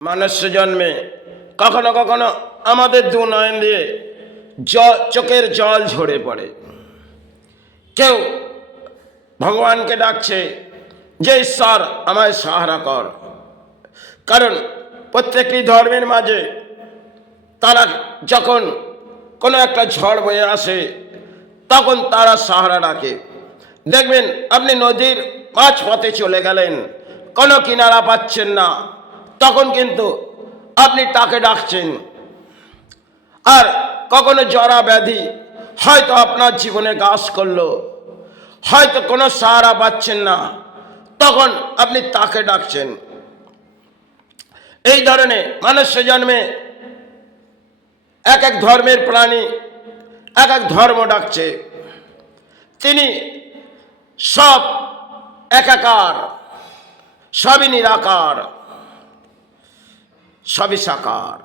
মানুষ জন্মে কখনো কখনো আমাদের দু নয়ন দিয়ে চোখের জল ঝরে পড়ে। কেউ ভগবানকে ডাকছে যে ঈশ্বর আমায় সাহারা কর, কারণ প্রত্যেকটি ধর্মের মাঝে তারা যখন কোনো একটা ঝড় বয়ে আসে তখন তারা সাহারা ডাকে। দেখবেন আপনি নদীর মাঝপথে চলে গেলেন, কোনো কিনারা পাচ্ছেন না, তখন কিন্তু আপনি তাকে ডাকছেন। আর কখনো জরা ব্যাধি হয়তো আপনার জীবনে গ্রাস করলো, হয়তো কোনো সাহারা পাচ্ছেন না, তখন আপনি তাকে ডাকছেন। এই ধরনের মানুষ জন্মে এক এক ধর্মের প্রাণী এক এক ধর্ম ডাকছে। তিনি সব একাকার, সবই নিরাকার, সবই সাকার।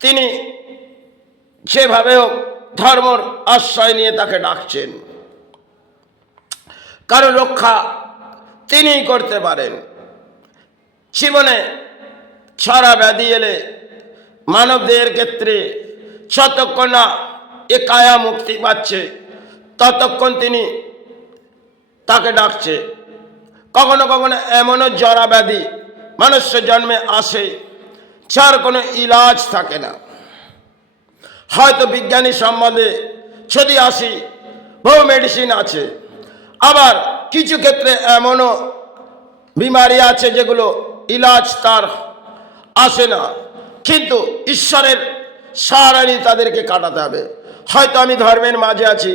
তিনি যেভাবে হোক ধর্মর আশ্রয় নিয়ে তাকে ডাকছেন, কারো রক্ষা তিনিই করতে পারেন। জীবনে ছড়া ব্যাধি এলে মানবদের ক্ষেত্রে যতক্ষণ না এ কায়া মুক্তি পাচ্ছে ততক্ষণ তিনি তাকে ডাকছে। কখনো কখনো এমনও জরা ব্যাধি মানুষ জন্মে আসে যার কোনো ইলাজ থাকে না। হয়তো বিজ্ঞানী সম্বন্ধে যদি আসি, বহু মেডিসিন আছে, আবার কিছু ক্ষেত্রে এমনও বিমারি আছে যেগুলো ইলাজ তার আসে না, কিন্তু ঈশ্বরের সাহারা নিয়ে তাদেরকে কাটাতে হবে। হয়তো আমি ধর্মের মাঝে আছি,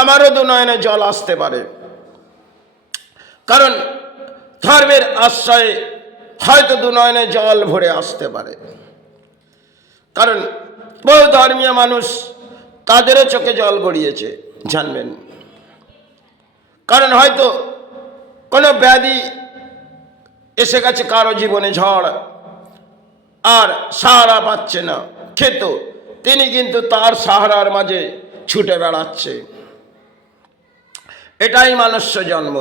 আমারও দু নয়নে জল আসতে পারে, কারণ ধর্মের আশ্রয়ে হয়তো দু নয়নে জল ভরে আসতে পারে। কারণ বহু ধর্মীয় মানুষ তাদেরও চোখে জল গড়িয়েছে, জানবেন। কারণ হয়তো কোনো ব্যাধি এসে গেছে কারো জীবনে, ঝড়, আর সাহারা পাচ্ছে না, কিন্তু তিনি কিন্তু তার সাহারার মাঝে ছুটে বেড়াচ্ছে। এটাই মানুষ্য জন্ম।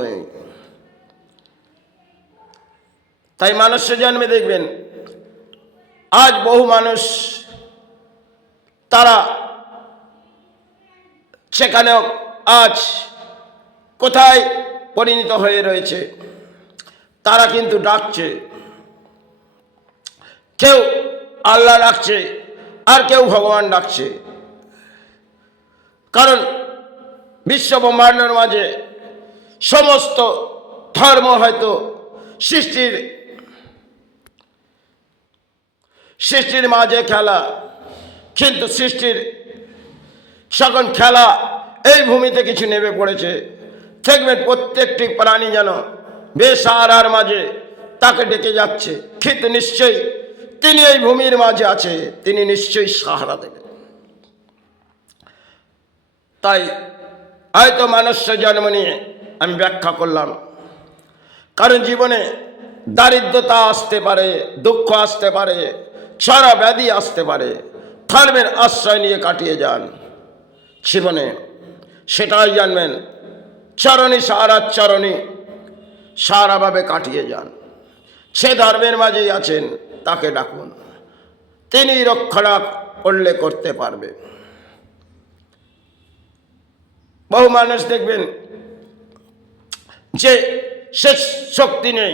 তাই মানুষ্য জন্মে দেখবেন আজ বহু মানুষ তারা সেখানেও আজ কোথায় পরিণত হয়ে রয়েছে, তারা কিন্তু ডাকছে। কেউ আল্লাহ ডাকছে আর কেউ ভগবান ডাকছে, কারণ বিশ্ব ব্রহ্মাণ্ডের মাঝে সমস্ত ধর্ম হয়তো সৃষ্টির মাঝে খেলা, কিন্তু সৃষ্টির সকল খেলা এই ভূমিতে কিছু নেমে পড়েছে। দেখবেন প্রত্যেকটি প্রাণী যেন বেসাহারার মাঝে তাকে ডেকে যাচ্ছে, কিন্তু নিশ্চয়ই তিনি এই ভূমির মাঝে আছে, তিনি নিশ্চয়ই সাহারা দেবেন। তাই হয়তো মানুষ্য জন্ম নিয়ে আমি ব্যাখ্যা করলাম, কারণ জীবনে দারিদ্রতা আসতে পারে, দুঃখ আসতে পারে, ছড়া ব্যাধি আসতে পারে, ধর্মের আশ্রয় নিয়ে কাটিয়ে যান জীবনে, সেটাই জানবেন। চরণী সারাভাবে কাটিয়ে যান। সে ধর্মের মাঝেই আছেন, তাকে ডাকুন, তিনি রক্ষা করলে করতে পারবে। বহু মানুষ দেখবেন যে শেষ শক্তি নেই,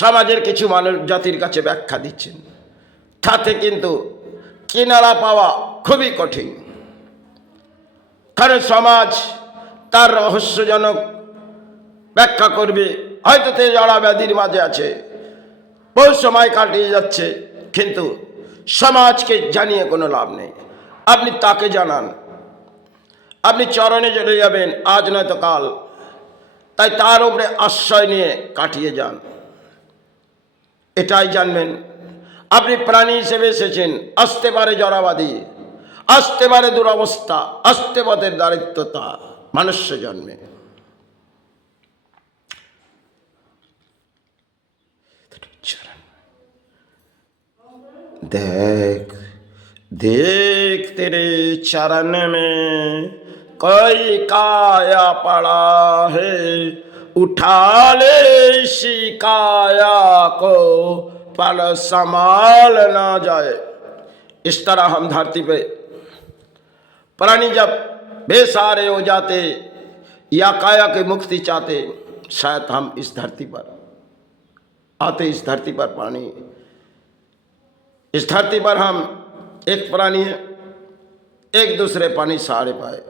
সমাজের কিছু মানুষ জাতির কাছে ব্যাখ্যা দিচ্ছেন, তাতে কিন্তু কিনারা পাওয়া খুবই কঠিন। কারণ সমাজ তার রহস্যজনক ব্যাখ্যা করবে, হয়তো তে জড়া ব্যাধির মাঝে আছে, বহু সময় কাটিয়ে যাচ্ছে, কিন্তু সমাজকে জানিয়ে কোনো লাভ নেই। আপনি তাকে জানান, আপনি চরণে চলে যাবেন আজ নয়তো কাল। তাই তার উপরে আশ্রয় নিয়ে কাটিয়ে যান, এটাই জানবেন। আপনি প্রাণী হিসেবে এসেছেন, আসতে পারে জড়াবাদী, আসতে পারে দুরবস্থা, আসতে পারে দারিদ্রতা মানুষ্য জন্মে। देख देख तेरे चरण में कोई काया पड़ा है, उठा ले शिकाया को पल संभाल ना जाए। इस तरह हम धरती पे प्राणी जब बेसहारे हो जाते या काया की मुक्ति चाहते, शायद हम इस धरती पर आते। इस धरती पर प्राणी, इस धरती पर हम एक प्राणी है, एक दूसरे पानी सहारे पाए।